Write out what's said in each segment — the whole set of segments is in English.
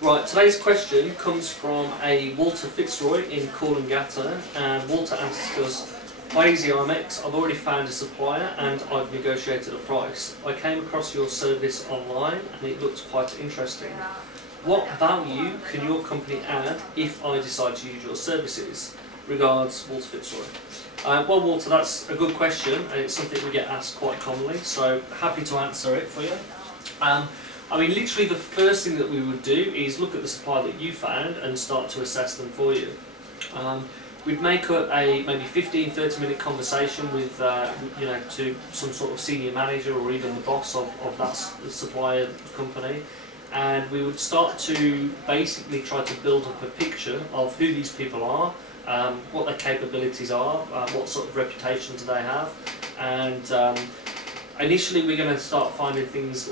Right, today's question comes from a Walter Fitzroy in Coolangatta, and Walter asks us, "Hi Easy Imex, I've already found a supplier and I've negotiated a price. I came across your service online and it looks quite interesting. What value can your company add if I decide to use your services? Regards, Walter Fitzroy." Well, Walter, that's a good question, and it's something we get asked quite commonly, so happy to answer it for you. I mean, literally the first thing that we would do is look at the supplier that you found and start to assess them for you. We'd make up a maybe 15-30 minute conversation with, to some sort of senior manager or even the boss of that supplier company, and we would start to basically try to build up a picture of who these people are, what their capabilities are, what sort of reputation do they have, and initially we're going to start finding things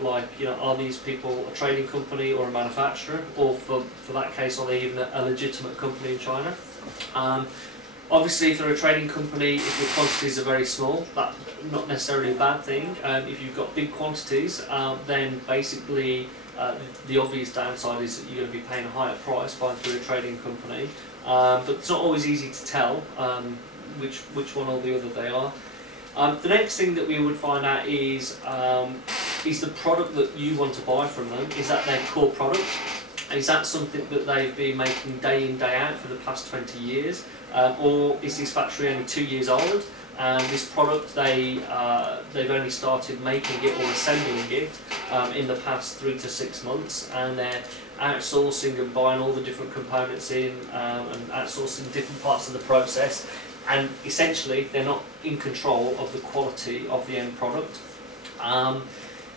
like, are these people a trading company or a manufacturer, or for that case, are they even a legitimate company in China? Obviously, if they're a trading company, if your quantities are very small, that's not necessarily a bad thing. If you've got big quantities, then basically the obvious downside is that you're going to be paying a higher price buying through a trading company. But it's not always easy to tell which one or the other they are. The next thing that we would find out is the product that you want to buy from them, is that their core product? Is that something that they've been making day in, day out for the past 20 years? Or is this factory only 2 years old, and this product they've only started making it or assembling it in the past 3 to 6 months, and they're outsourcing and buying all the different components in and outsourcing different parts of the process, and essentially they're not in control of the quality of the end product.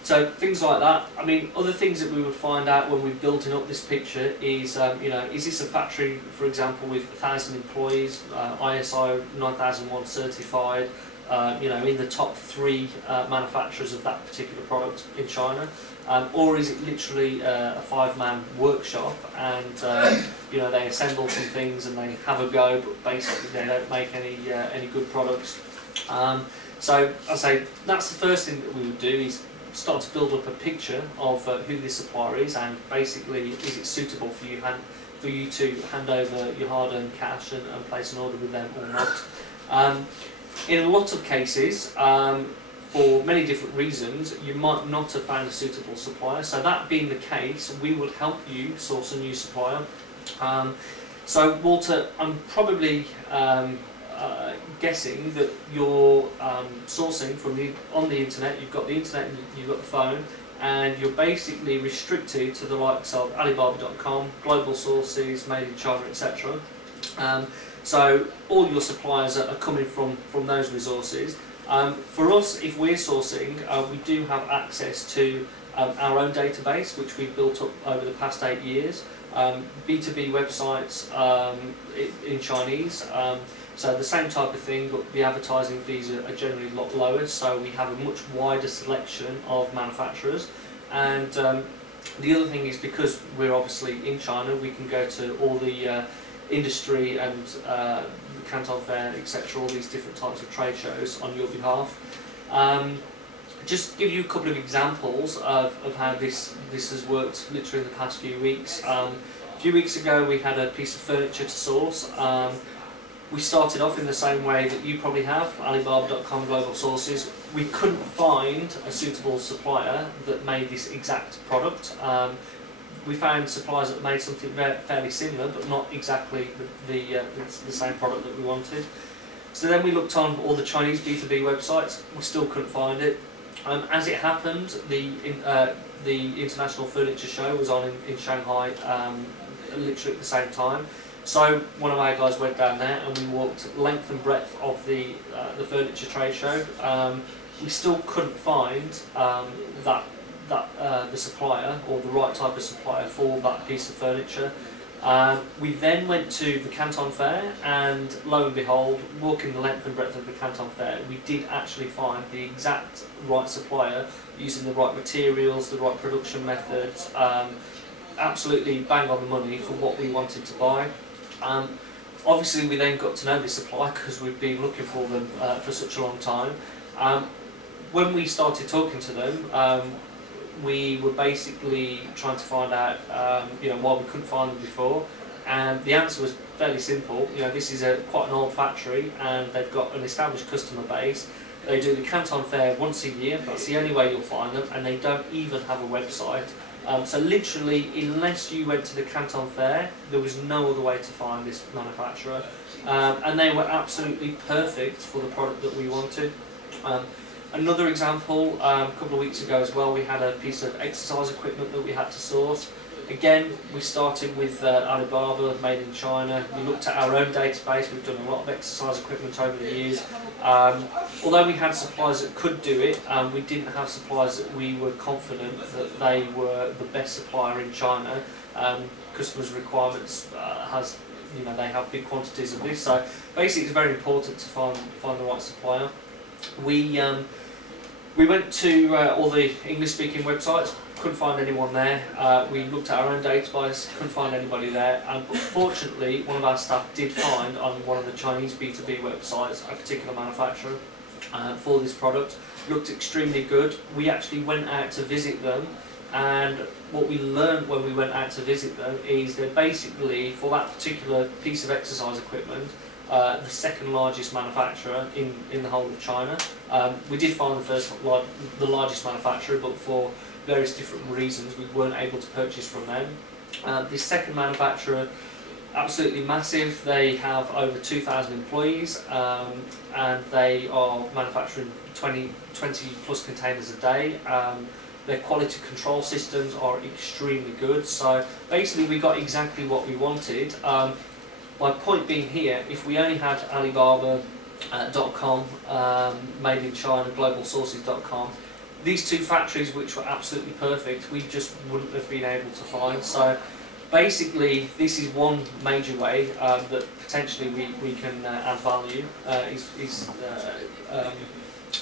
So things like that. I mean, other things that we would find out when we're building up this picture is, is this a factory, for example, with 1,000 employees, ISO 9001 certified, in the top 3 manufacturers of that particular product in China, or is it literally a 5-man workshop, and they assemble some things and they have a go, but basically they don't make any good products. So I say that's the first thing that we would do, is start to build up a picture of who this supplier is, and basically is it suitable for you to hand over your hard-earned cash and place an order with them or not. In a lot of cases, for many different reasons, you might not have found a suitable supplier. So that being the case, we would help you source a new supplier. So Walter, I'm probably guessing that you're sourcing on the internet. You've got the internet and you've got the phone, and you're basically restricted to the likes of Alibaba.com, global sources, made in China, etc. So all your suppliers are coming from those resources. For us, if we're sourcing, we do have access to our own database, which we've built up over the past 8 years. B2B websites in Chinese. So the same type of thing, but the advertising fees are generally a lot lower, so we have a much wider selection of manufacturers. And the other thing is, because we're obviously in China, we can go to all the industry and the Canton Fair, etc., all these different types of trade shows on your behalf. Just give you a couple of examples of how this has worked literally in the past few weeks. A few weeks ago we had a piece of furniture to source. We started off in the same way that you probably have, Alibaba.com, global sources. We couldn't find a suitable supplier that made this exact product. We found suppliers that made something fairly similar, but not exactly the same product that we wanted. So then we looked on all the Chinese B2B websites. We still couldn't find it. As it happened, the International Furniture Show was on in Shanghai literally at the same time. So one of our guys went down there and we walked length and breadth of the furniture trade show. We still couldn't find the supplier, or the right type of supplier for that piece of furniture. We then went to the Canton Fair, and lo and behold, walking the length and breadth of the Canton Fair, we did actually find the exact right supplier, using the right materials, the right production methods, absolutely bang on the money for what we wanted to buy. Obviously we then got to know this supplier because we've been looking for them for such a long time. When we started talking to them, we were basically trying to find out, why we couldn't find them before, and the answer was fairly simple. This is quite an old factory, and they've got an established customer base. They do the Canton Fair once a year. That's the only way you'll find them, and they don't even have a website. So literally, unless you went to the Canton Fair, there was no other way to find this manufacturer, and they were absolutely perfect for the product that we wanted. Another example, a couple of weeks ago as well, we had a piece of exercise equipment that we had to source. Again, we started with Alibaba, made in China. We looked at our own database. We've done a lot of exercise equipment over the years. Although we had suppliers that could do it, we didn't have suppliers that we were confident that they were the best supplier in China. Customers' requirements they have big quantities of this. So basically, it's very important to find the right supplier. We went to all the English-speaking websites, couldn't find anyone there. We looked at our own database, couldn't find anybody there. And fortunately, one of our staff did find on one of the Chinese B2B websites a particular manufacturer for this product. Looked extremely good. We actually went out to visit them, and what we learned when we went out to visit them is they're basically, for that particular piece of exercise equipment, the second largest manufacturer in the whole of China. We did find the largest manufacturer, but for various different reasons we weren't able to purchase from them. This second manufacturer, absolutely massive. They have over 2,000 employees, and they are manufacturing 20 plus containers a day. Their quality control systems are extremely good. So basically we got exactly what we wanted. My point being here, if we only had Alibaba.com, made in China, globalsources.com, these two factories, which were absolutely perfect, we just wouldn't have been able to find. So basically, this is one major way that potentially we can add value, is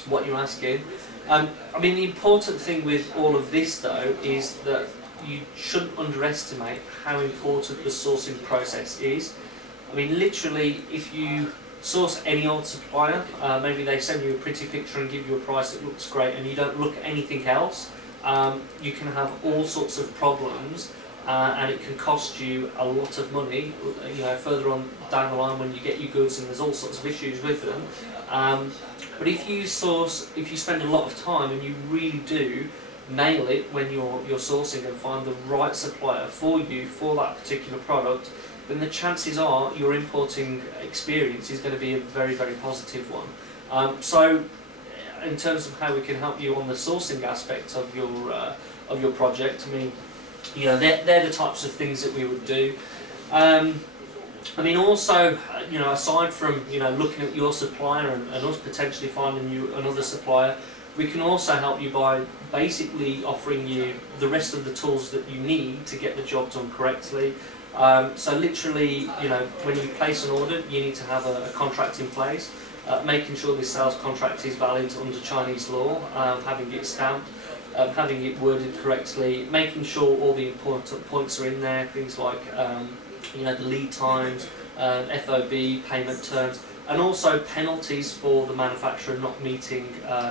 what you're asking. The important thing with all of this, though, is that you shouldn't underestimate how important the sourcing process is. Literally, if you source any old supplier, maybe they send you a pretty picture and give you a price that looks great, and you don't look at anything else, you can have all sorts of problems, and it can cost you a lot of money, further on down the line when you get your goods, and there's all sorts of issues with them. But if you spend a lot of time and you really do nail it when you're sourcing and find the right supplier for you for that particular product, then the chances are your importing experience is going to be a very, very positive one. So in terms of how we can help you on the sourcing aspect of your project, they're the types of things that we would do. Also, aside from looking at your supplier and us potentially finding you another supplier, we can also help you by basically offering you the rest of the tools that you need to get the job done correctly. So literally, when you place an order, you need to have a contract in place, making sure this sales contract is valid under Chinese law, having it stamped, having it worded correctly, making sure all the important points are in there, things like the lead times, FOB, payment terms, and also penalties for the manufacturer not meeting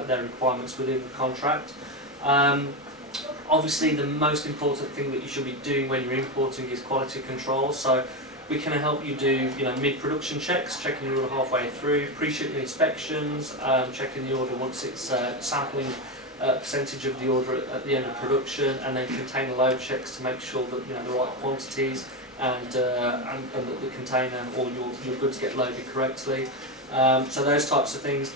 their requirements within the contract. Obviously, the most important thing that you should be doing when you're importing is quality control. So we can help you do mid-production checks, checking the order halfway through, pre-shipment inspections, checking the order once it's sampling percentage of the order at the end of production, and then container load checks to make sure that the right quantities and that the container or your goods get loaded correctly. So those types of things.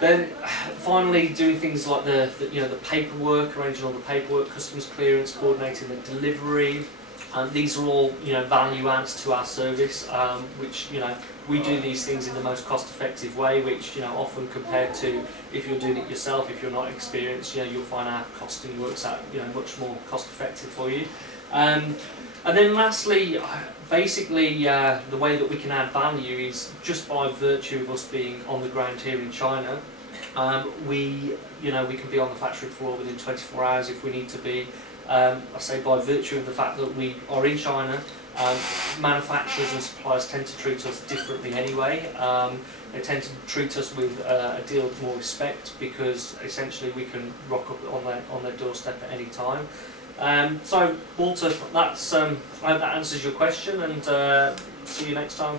Then finally, doing things like the paperwork, arranging all the paperwork, customs clearance, coordinating the delivery. These are all value adds to our service, which we do these things in the most cost-effective way, which often compared to if you're doing it yourself, if you're not experienced, you'll find our costing works out much more cost-effective for you. And then lastly, basically the way that we can add value is just by virtue of us being on the ground here in China. We can be on the factory floor within 24 hours if we need to be. I say by virtue of the fact that we are in China, Manufacturers and suppliers tend to treat us differently anyway. They tend to treat us with a deal of more respect, because essentially we can rock up on their doorstep at any time. So Walter, that's I hope that answers your question, and see you next time.